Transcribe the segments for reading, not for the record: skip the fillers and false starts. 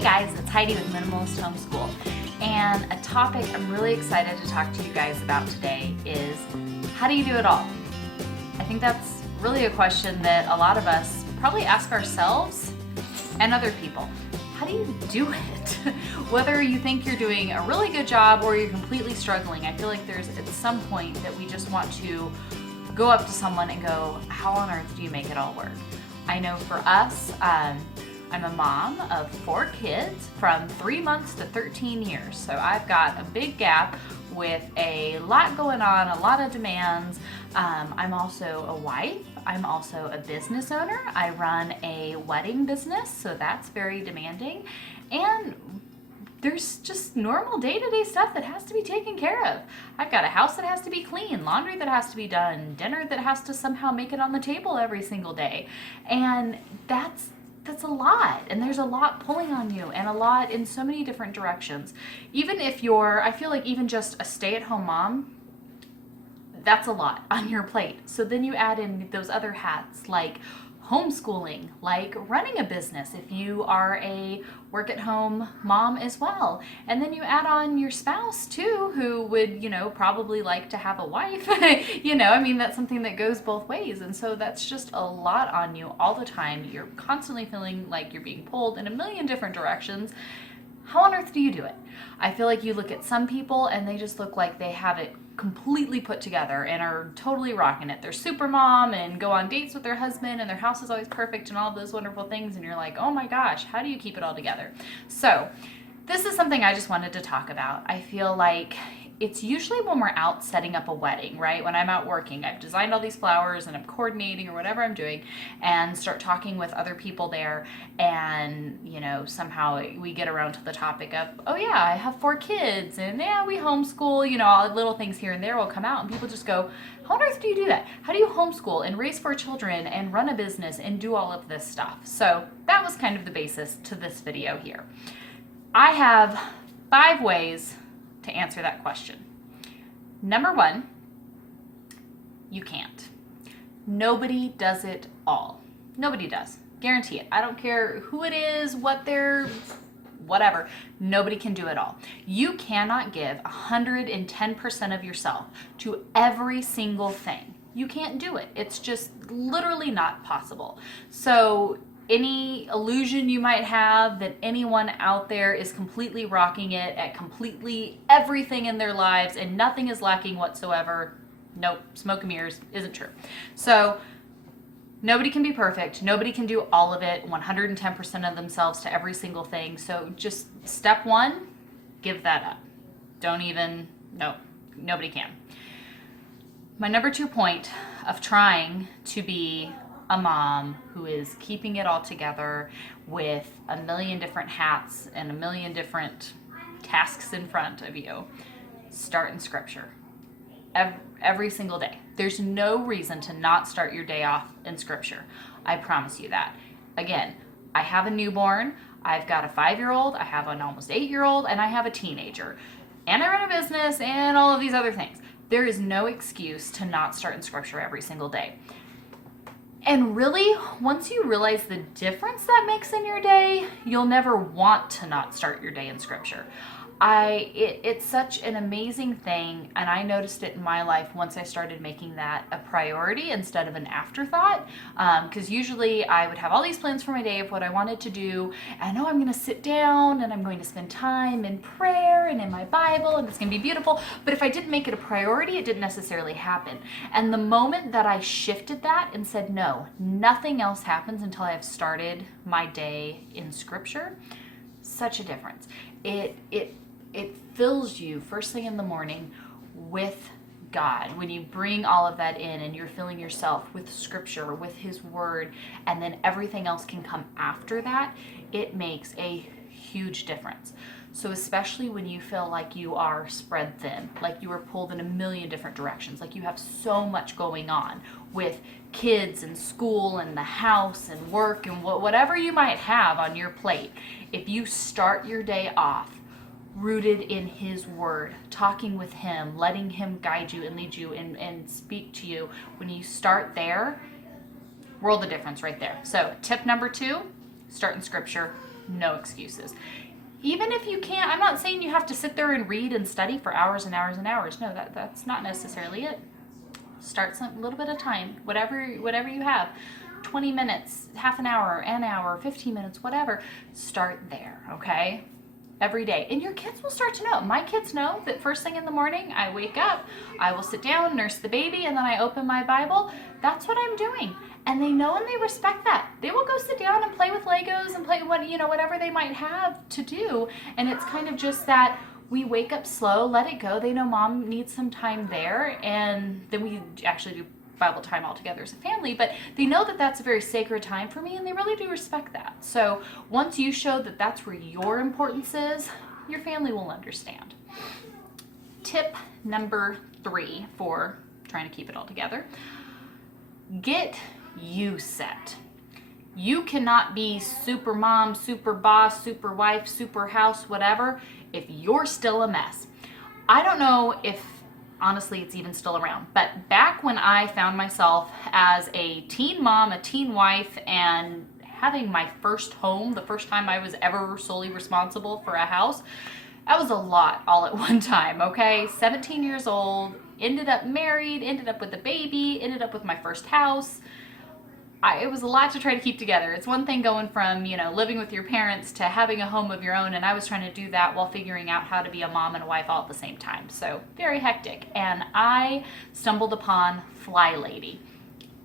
Hey guys, it's Heidi with Minimalist Homeschool, and a topic I'm really excited to talk to you guys about today is how do you do it all? I think that's really a question that a lot of us probably ask ourselves and other people. How do you do it? Whether you think you're doing a really good job or you're completely struggling, I feel like there's at some point that we just want to go up to someone and go, how on earth do you make it all work? I know for us, I'm a mom of 4 kids from 3 months to 13 years. So I've got a big gap with a lot going on, a lot of demands. I'm also a wife. I'm also a business owner. I run a wedding business, so that's very demanding. And there's just normal day-to-day stuff that has to be taken care of. I've got a house that has to be clean, laundry that has to be done, dinner that has to somehow make it on the table every single day. And that's a lot, and there's a lot pulling on you and a lot in so many different directions. Even if you're, I feel like even just a stay-at-home mom, that's a lot on your plate. So then you add in those other hats like homeschooling, like running a business if you are a work-at-home mom as well. And then you add on your spouse too, who would, probably like to have a wife. I mean, that's something that goes both ways. And so that's just a lot on you all the time. You're constantly feeling like you're being pulled in a million different directions. How on earth do you do it? I feel like you look at some people and they just look like they have it completely put together and are totally rocking it. They're super mom and go on dates with their husband and their house is always perfect and all those wonderful things, and you're like, oh my gosh, how do you keep it all together? So this is something I just wanted to talk about. I feel like it's usually when we're out setting up a wedding, right? When I'm out working, I've designed all these flowers and I'm coordinating or whatever I'm doing, and start talking with other people there, and somehow we get around to the topic of, oh yeah, I have 4 kids and yeah, we homeschool, all the little things here and there will come out, and people just go, how on earth do you do that? How do you homeschool and raise 4 children and run a business and do all of this stuff? So that was kind of the basis to this video here. I have 5 ways to answer that question. Number 1, you can't. Nobody does it all. Nobody does. Guarantee it. I don't care who it is, what they're, whatever. Nobody can do it all. You cannot give 110% of yourself to every single thing. You can't do it. It's just literally not possible. So any illusion you might have that anyone out there is completely rocking it at completely everything in their lives and nothing is lacking whatsoever, nope, smoke and mirrors, isn't true. So nobody can be perfect. Nobody can do all of it, 110% of themselves to every single thing. So just step 1, give that up. No, nobody can. My number 2 point of trying to be a mom who is keeping it all together with a million different hats and a million different tasks in front of you, start in scripture. Every single day. There's no reason to not start your day off in scripture. I promise you that. Again, I have a newborn, I've got a 5-year-old, I have an almost 8-year-old, and I have a teenager. And I run a business and all of these other things. There is no excuse to not start in scripture every single day. And really, once you realize the difference that makes in your day, you'll never want to not start your day in scripture. It's such an amazing thing, and I noticed it in my life once I started making that a priority instead of an afterthought, because usually I would have all these plans for my day of what I wanted to do, and I know I'm going to sit down and I'm going to spend time in prayer and in my Bible, and it's going to be beautiful, but if I didn't make it a priority, it didn't necessarily happen. And the moment that I shifted that and said, no, nothing else happens until I've started my day in scripture, such a difference. It fills you first thing in the morning with God. When you bring all of that in and you're filling yourself with scripture, with his word, and then everything else can come after that, it makes a huge difference. So especially when you feel like you are spread thin, like you are pulled in a million different directions, like you have so much going on with kids and school and the house and work and whatever you might have on your plate, if you start your day off rooted in his word, talking with him, letting him guide you and lead you and speak to you, when you start there, world of difference right there. So tip number 2, start in scripture, no excuses. Even if you can't, I'm not saying you have to sit there and read and study for hours and hours and hours. No, that's not necessarily it. Start a little bit of time, whatever you have. 20 minutes, half an hour, 15 minutes, whatever. Start there, okay? Every day. And your kids will start to know. My kids know that first thing in the morning, I wake up, I will sit down, nurse the baby, and then I open my Bible. That's what I'm doing. And they know and they respect that. They will go sit down and play with Legos and play whatever they might have to do. And it's kind of just that we wake up slow, let it go. They know mom needs some time there, and then we actually do Bible time all together as a family, but they know that that's a very sacred time for me, and they really do respect that. So once you show that that's where your importance is, your family will understand. Tip number 3 for trying to keep it all together: get you set. You cannot be super mom, super boss, super wife, super house, whatever, if you're still a mess. I don't know if honestly it's even still around, but back when I found myself as a teen mom, a teen wife, and having my first home, the first time I was ever solely responsible for a house, that was a lot all at one time, okay? 17 years old, ended up married, ended up with a baby, ended up with my first house. It was a lot to try to keep together. It's one thing going from, living with your parents to having a home of your own, and I was trying to do that while figuring out how to be a mom and a wife all at the same time. So very hectic. And I stumbled upon Fly Lady.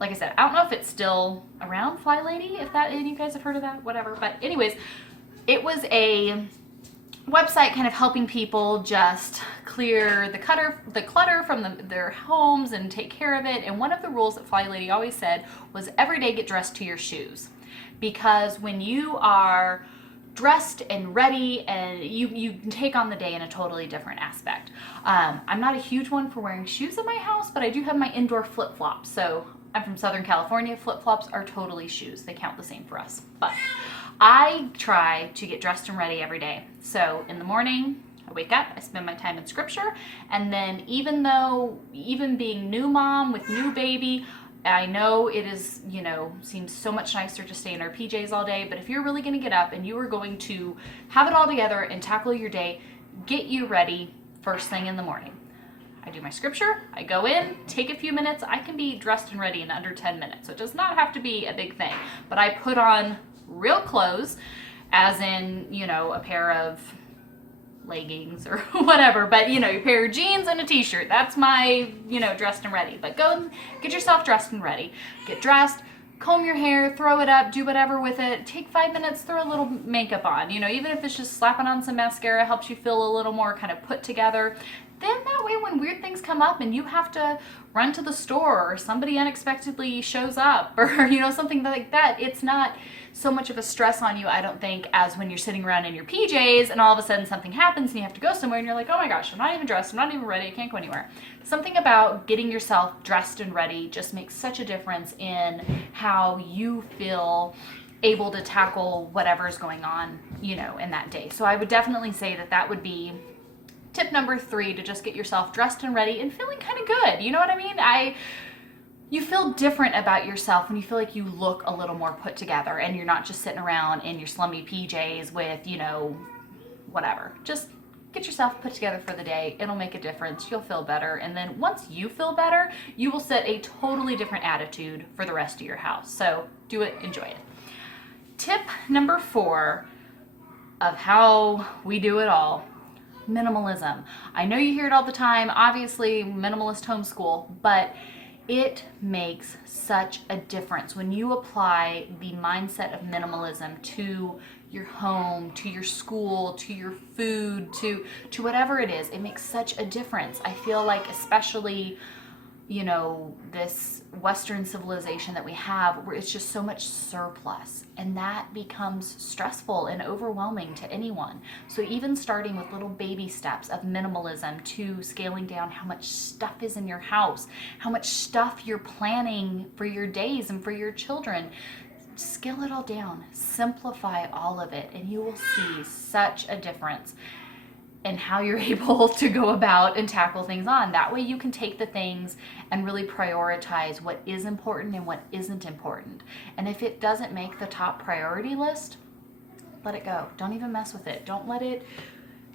Like I said, I don't know if it's still around, Fly Lady, if you guys have heard of that, whatever. But anyways, it was a website kind of helping people just clear the clutter from their homes and take care of it. And one of the rules that Fly Lady always said was every day get dressed to your shoes, because when you are dressed and ready, and you can take on the day in a totally different aspect. I'm not a huge one for wearing shoes in my house, but I do have my indoor flip-flops. So I'm from Southern California. Flip-flops are totally shoes. They count the same for us. But I try to get dressed and ready every day. So in the morning, I wake up, I spend my time in scripture, and then even being new mom with new baby, I know it is, seems so much nicer to stay in our PJs all day, but if you're really going to get up and you are going to have it all together and tackle your day, get you ready first thing in the morning. I do my scripture, I go in, take a few minutes, I can be dressed and ready in under 10 minutes. So it does not have to be a big thing, but I put on real clothes, as in, a pair of leggings or whatever, but you pair of jeans and a t-shirt. That's my, dressed and ready. But go and get yourself dressed and ready. Get dressed, comb your hair, throw it up, do whatever with it. Take 5 minutes, throw a little makeup on. Even if it's just slapping on some mascara, helps you feel a little more kind of put together. Then that way when weird things come up and you have to run to the store, or somebody unexpectedly shows up, or something like that, it's not so much of a stress on you, I don't think, as when you're sitting around in your PJs and all of a sudden something happens and you have to go somewhere and you're like, oh my gosh, I'm not even dressed, I'm not even ready, I can't go anywhere. Something about getting yourself dressed and ready just makes such a difference in how you feel able to tackle whatever's going on, in that day. So I would definitely say that would be tip number 3, to just get yourself dressed and ready and feeling kind of good. You know what I mean? You feel different about yourself when you feel like you look a little more put together and you're not just sitting around in your slummy PJs with, whatever. Just get yourself put together for the day. It'll make a difference. You'll feel better. And then once you feel better, you will set a totally different attitude for the rest of your house. So do it, enjoy it. Tip number 4 of how we do it all: minimalism. I know you hear it all the time, obviously, minimalist homeschool, but it makes such a difference when you apply the mindset of minimalism to your home, to your school, to your food, to whatever it is. It makes such a difference. I feel like, especially, this Western civilization that we have, where it's just so much surplus, and that becomes stressful and overwhelming to anyone. So even starting with little baby steps of minimalism to scaling down how much stuff is in your house, how much stuff you're planning for your days and for your children, scale it all down, simplify all of it, and you will see such a difference and how you're able to go about and tackle things on. That way you can take the things and really prioritize what is important and what isn't important. And if it doesn't make the top priority list, let it go. Don't even mess with it. Don't let it,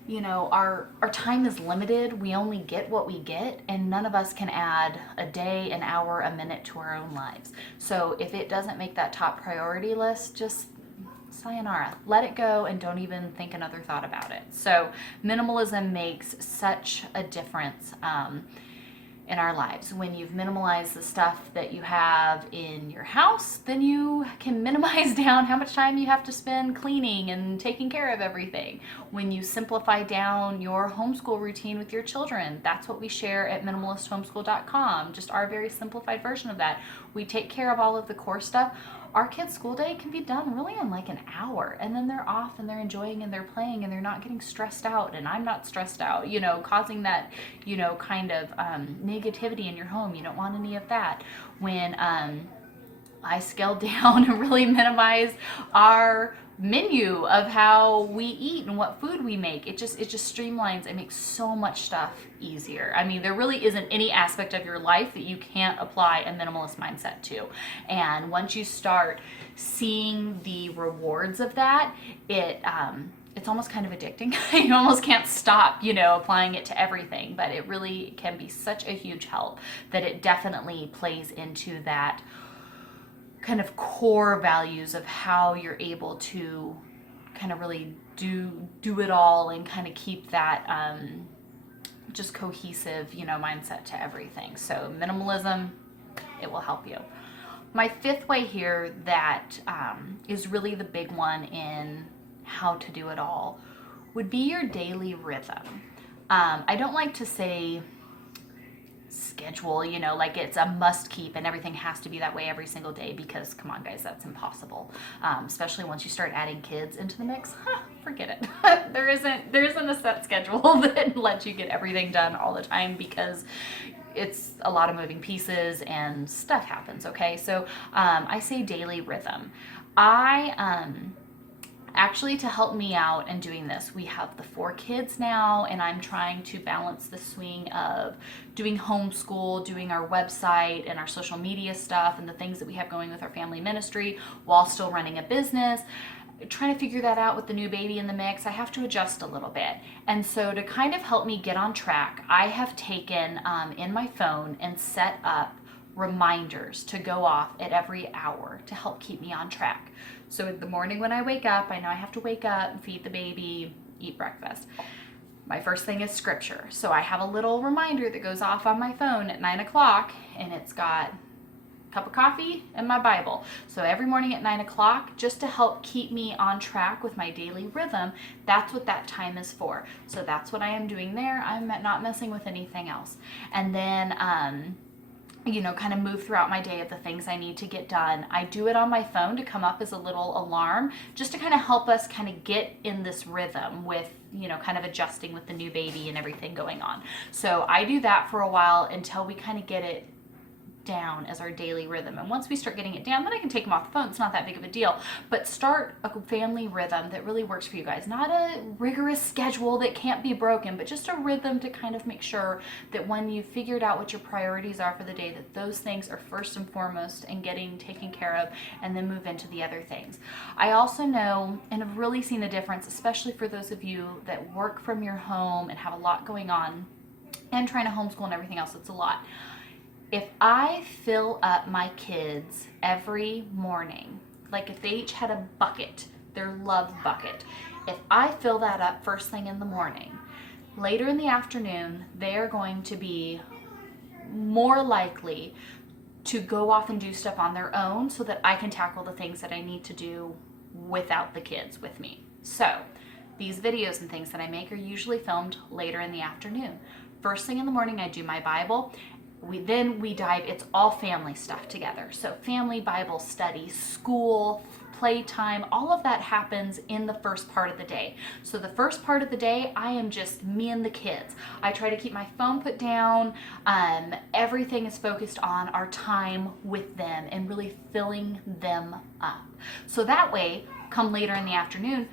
you know, our time is limited. We only get what we get, and none of us can add a day, an hour, a minute to our own lives. So if it doesn't make that top priority list, just sayonara, let it go, and don't even think another thought about it. So minimalism makes such a difference in our lives. When you've minimalized the stuff that you have in your house, then you can minimize down how much time you have to spend cleaning and taking care of everything. When you simplify down your homeschool routine with your children, that's what we share at minimalisthomeschool.com, just our very simplified version of that. We take care of all of the core stuff. Our kids' school day can be done really in like an hour, and then they're off and they're enjoying and they're playing and they're not getting stressed out, and I'm not stressed out, you know, causing that, you know, kind of negativity in your home. You don't want any of that. When I scaled down and really minimized our menu of how we eat and what food we make, it just streamlines and makes so much stuff easier. I mean, there really isn't any aspect of your life that you can't apply a minimalist mindset to. And once you start seeing the rewards of that, it's almost kind of addicting. You almost can't stop, you know, applying it to everything, but it really can be such a huge help that it definitely plays into that kind of core values of how you're able to kind of really do it all and kind of keep that just cohesive, you know, mindset to everything. So minimalism, it will help you. My fifth way here that is really the big one in how to do it all would be your daily rhythm. I don't like to say schedule, you know, like it's a must keep and everything has to be that way every single day, because come on guys, that's impossible. Especially once you start adding kids into the mix, forget it. there isn't a set schedule that lets you get everything done all the time, because it's a lot of moving pieces and stuff happens. Okay, so I say daily rhythm. Actually, to help me out in doing this, we have the 4 kids now, and I'm trying to balance the swing of doing homeschool, doing our website and our social media stuff and the things that we have going with our family ministry while still running a business. Trying to figure that out with the new baby in the mix, I have to adjust a little bit. And so to kind of help me get on track, I have taken in my phone and set up reminders to go off at every hour to help keep me on track. So in the morning when I wake up, I know I have to wake up, feed the baby, eat breakfast. My first thing is scripture. So I have a little reminder that goes off on my phone at 9 o'clock, and it's got a cup of coffee and my Bible. So every morning at 9 o'clock, just to help keep me on track with my daily rhythm, that's what that time is for. So that's what I am doing there. I'm not messing with anything else. And then you know, kind of move throughout my day of the things I need to get done. I do it on my phone to come up as a little alarm, just to kind of help us kind of get in this rhythm with, you know, kind of adjusting with the new baby and everything going on. So I do that for a while until we kind of get it down as our daily rhythm. And once we start getting it down, then I can take them off the phone. It's not that big of a deal. But start a family rhythm that really works for you guys. Not a rigorous schedule that can't be broken, but just a rhythm to kind of make sure that when you've figured out what your priorities are for the day, that those things are first and foremost and getting taken care of, and then move into the other things. I also know and have really seen the difference, especially for those of you that work from your home and have a lot going on and trying to homeschool and everything else. It's a lot. If I fill up my kids every morning, like if they each had a bucket, their love bucket, if I fill that up first thing in the morning, later in the afternoon, they are going to be more likely to go off and do stuff on their own so that I can tackle the things that I need to do without the kids with me. So these videos and things that I make are usually filmed later in the afternoon. First thing in the morning, I do my Bible. We dive, it's all family stuff together. So family Bible study, school, playtime, all of that happens in the first part of the day. So the first part of the day, I am just me and the kids. I try to keep my phone put down. Everything is focused on our time with them and really filling them up. So that way, come later in the afternoon,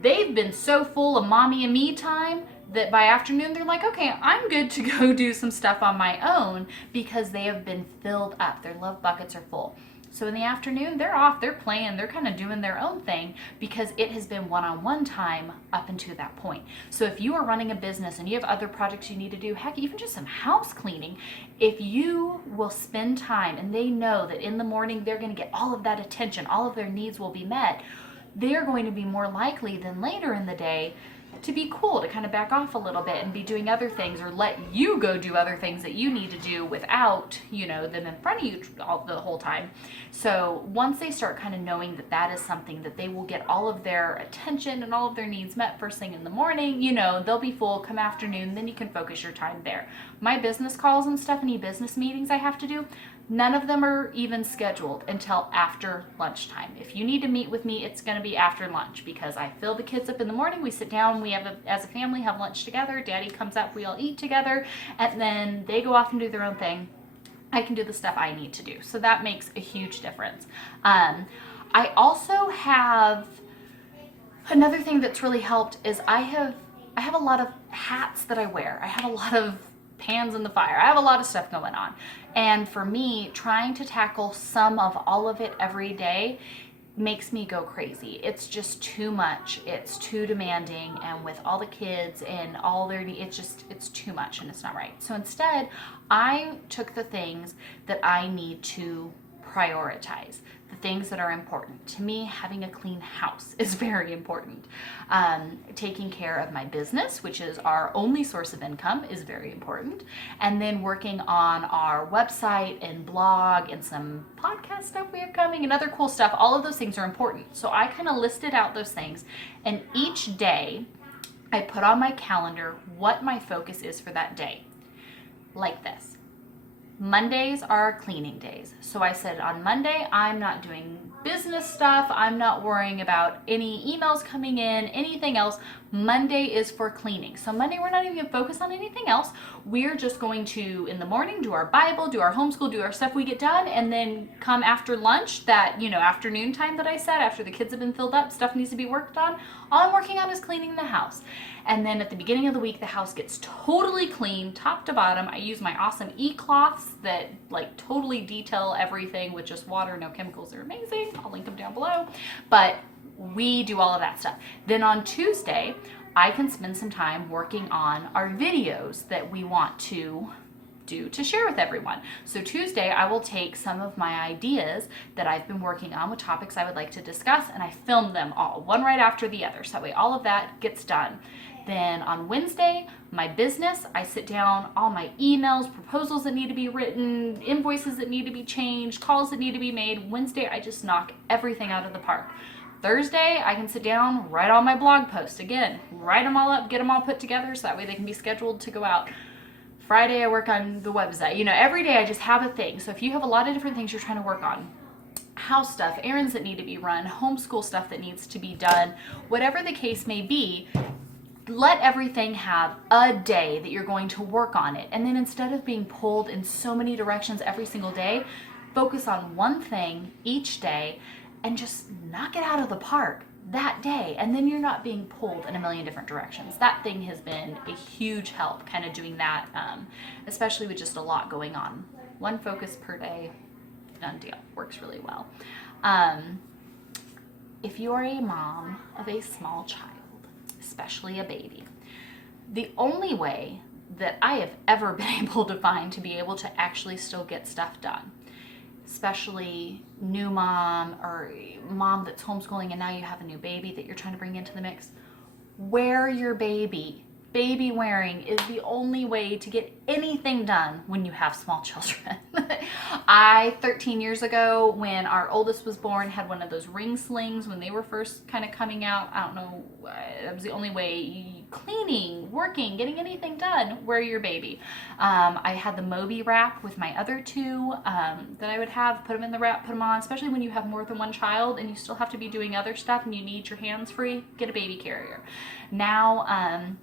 they've been so full of mommy and me time that by afternoon they're like, okay, I'm good to go do some stuff on my own, because they have been filled up. Their love buckets are full. So in the afternoon, they're off, they're playing, they're kind of doing their own thing because it has been one-on-one time up until that point. So if you are running a business and you have other projects you need to do, heck, even just some house cleaning, if you will spend time and they know that in the morning they're going to get all of that attention, all of their needs will be met, they're going to be more likely than later in the day to be cool, to kind of back off a little bit and be doing other things, or let you go do other things that you need to do without, them in front of you the whole time. So once they start kind of knowing that that is something that they will get all of their attention and all of their needs met first thing in the morning, they'll be full. Come afternoon, then you can focus your time there. My business calls and stuff, any business meetings I have to do, none of them are even scheduled until after lunchtime. If you need to meet with me, it's going to be after lunch because I fill the kids up in the morning. We sit down, we as a family have lunch together. Daddy comes up, we all eat together, and then they go off and do their own thing. I can do the stuff I need to do. So that makes a huge difference. I also have another thing that's really helped is I have a lot of hats that I wear. I have a lot of pans in the fire. I have a lot of stuff going on. And for me, trying to tackle some of all of it every day makes me go crazy. It's just too much. It's too demanding. And with all the kids and all their needs, it's too much and it's not right. So instead, I took the things that I need to prioritize, the things that are important. To me, having a clean house is very important. Taking care of my business, which is our only source of income, is very important. And then working on our website and blog and some podcast stuff we have coming and other cool stuff. All of those things are important. So I kind of listed out those things, and each day I put on my calendar what my focus is for that day. Like this. Mondays are cleaning days. So I said on Monday, I'm not doing business stuff. I'm not worrying about any emails coming in, anything else. Monday is for cleaning. So Monday, we're not even going to focus on anything else. We're just going to, in the morning, do our Bible, do our homeschool, do our stuff we get done, and then come after lunch, that, afternoon time that I said, after the kids have been filled up, stuff needs to be worked on. All I'm working on is cleaning the house. And then at the beginning of the week, the house gets totally clean, top to bottom. I use my awesome e-cloths that totally detail everything with just water, no chemicals. They're amazing. I'll link them down below. But we do all of that stuff. Then on Tuesday, I can spend some time working on our videos that we want to do to share with everyone. So Tuesday, I will take some of my ideas that I've been working on with topics I would like to discuss, and I film them all, one right after the other. So that way all of that gets done. Then on Wednesday, my business, I sit down, all my emails, proposals that need to be written, invoices that need to be changed, calls that need to be made. Wednesday, I just knock everything out of the park. Thursday, I can sit down, write all my blog posts. Again, write them all up, get them all put together so that way they can be scheduled to go out. Friday, I work on the website. Every day I just have a thing. So if you have a lot of different things you're trying to work on, house stuff, errands that need to be run, homeschool stuff that needs to be done, whatever the case may be, let everything have a day that you're going to work on it. And then instead of being pulled in so many directions every single day, focus on one thing each day and just knock it out of the park that day. And then you're not being pulled in a million different directions. That thing has been a huge help, kind of doing that, especially with just a lot going on. One focus per day, done deal. Works really well. If you are a mom of a small child, especially a baby, the only way that I have ever been able to find to be able to actually still get stuff done, especially new mom or mom that's homeschooling and now you have a new baby that you're trying to bring into the mix, wear your baby. Baby wearing is the only way to get anything done when you have small children. I, 13 years ago, when our oldest was born, had one of those ring slings when they were first kind of coming out. I don't know, that was the only way, cleaning, working, getting anything done, wear your baby. I had the Moby wrap with my other two that I would have, put them in the wrap, put them on, especially when you have more than one child and you still have to be doing other stuff and you need your hands free, get a baby carrier. Now,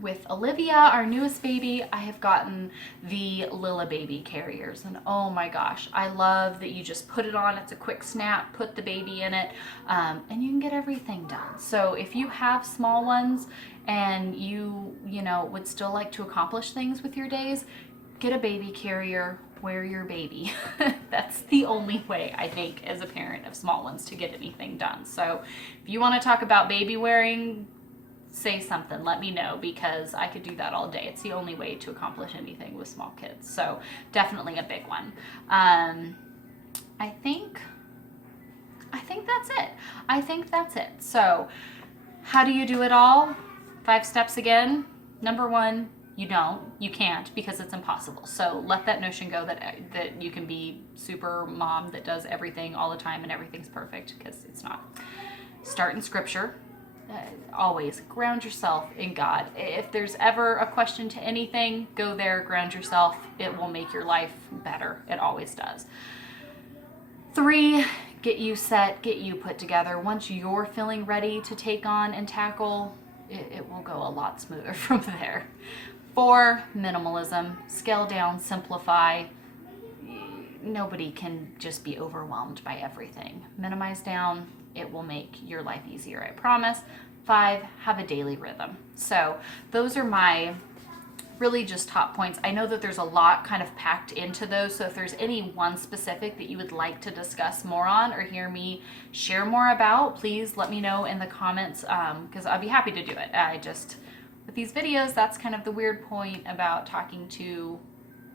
with Olivia, our newest baby, I have gotten the Lilla baby carriers, and oh my gosh, I love that you just put it on, it's a quick snap, put the baby in it, and you can get everything done. So if you have small ones and you would still like to accomplish things with your days, get a baby carrier, wear your baby. That's the only way, I think, as a parent of small ones to get anything done. So if you want to talk about baby wearing, say something, let me know, because I could do that all day. It's the only way to accomplish anything with small kids. So definitely a big one. I think that's it. I think that's it. So how do you do it all? 5 steps again. Number 1, you can't, because it's impossible. So let that notion go that you can be super mom that does everything all the time and everything's perfect, because it's not. Start in scripture. Always ground yourself in God. If there's ever a question to anything, go there, ground yourself. It will make your life better. It always does. 3, get you set, get you put together. Once you're feeling ready to take on and tackle, it will go a lot smoother from there. 4, minimalism. Scale down, simplify. Nobody can just be overwhelmed by everything. Minimize down. It will make your life easier, I promise. 5, have a daily rhythm. So those are my really just top points. I know that there's a lot kind of packed into those, so if there's any one specific that you would like to discuss more on or hear me share more about, please let me know in the comments, because I'll be happy to do it. With these videos, that's kind of the weird point about talking to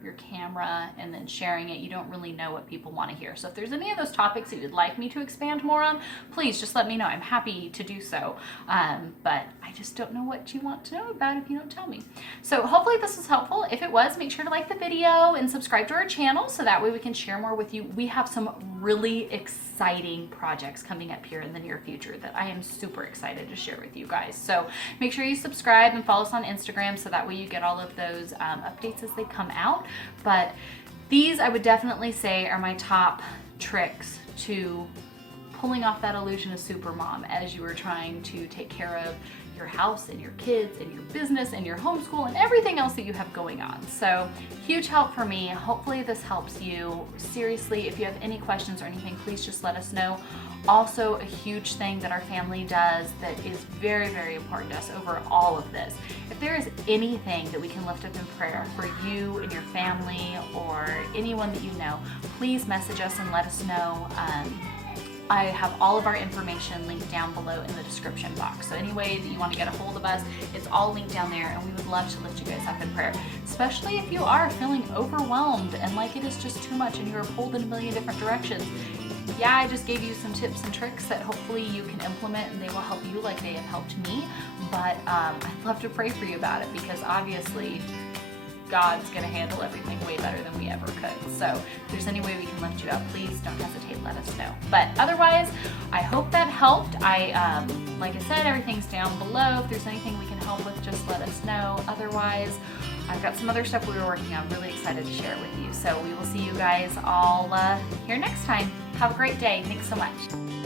your camera and then sharing it. You don't really know what people want to hear. So if there's any of those topics that you'd like me to expand more on, please just let me know. I'm happy to do so. But I just don't know what you want to know about if you don't tell me. So hopefully this was helpful. If it was, make sure to like the video and subscribe to our channel so that way we can share more with you. We have some really exciting projects coming up here in the near future that I am super excited to share with you guys. So make sure you subscribe and follow us on Instagram so that way you get all of those updates as they come out. But these, I would definitely say, are my top tricks to pulling off that illusion of supermom as you are trying to take care of your house and your kids and your business and your homeschool and everything else that you have going on. So huge help for me. Hopefully this helps you. Seriously, if you have any questions or anything, please just let us know. Also, a huge thing that our family does that is very, very important to us over all of this. If there is anything that we can lift up in prayer for you and your family or anyone that you know, please message us and let us know. I have all of our information linked down below in the description box. So any way that you want to get a hold of us, it's all linked down there, and we would love to lift you guys up in prayer, especially if you are feeling overwhelmed and like it is just too much and you are pulled in a million different directions. Yeah, I just gave you some tips and tricks that hopefully you can implement and they will help you like they have helped me. But I'd love to pray for you about it, because obviously God's going to handle everything way better than we ever could. So if there's any way we can lift you up, please don't hesitate, let us know. But otherwise, I hope that helped. Like I said, everything's down below. If there's anything we can help with, just let us know. Otherwise, I've got some other stuff we were working on. I'm really excited to share it with you. So we will see you guys all here next time. Have a great day. Thanks so much.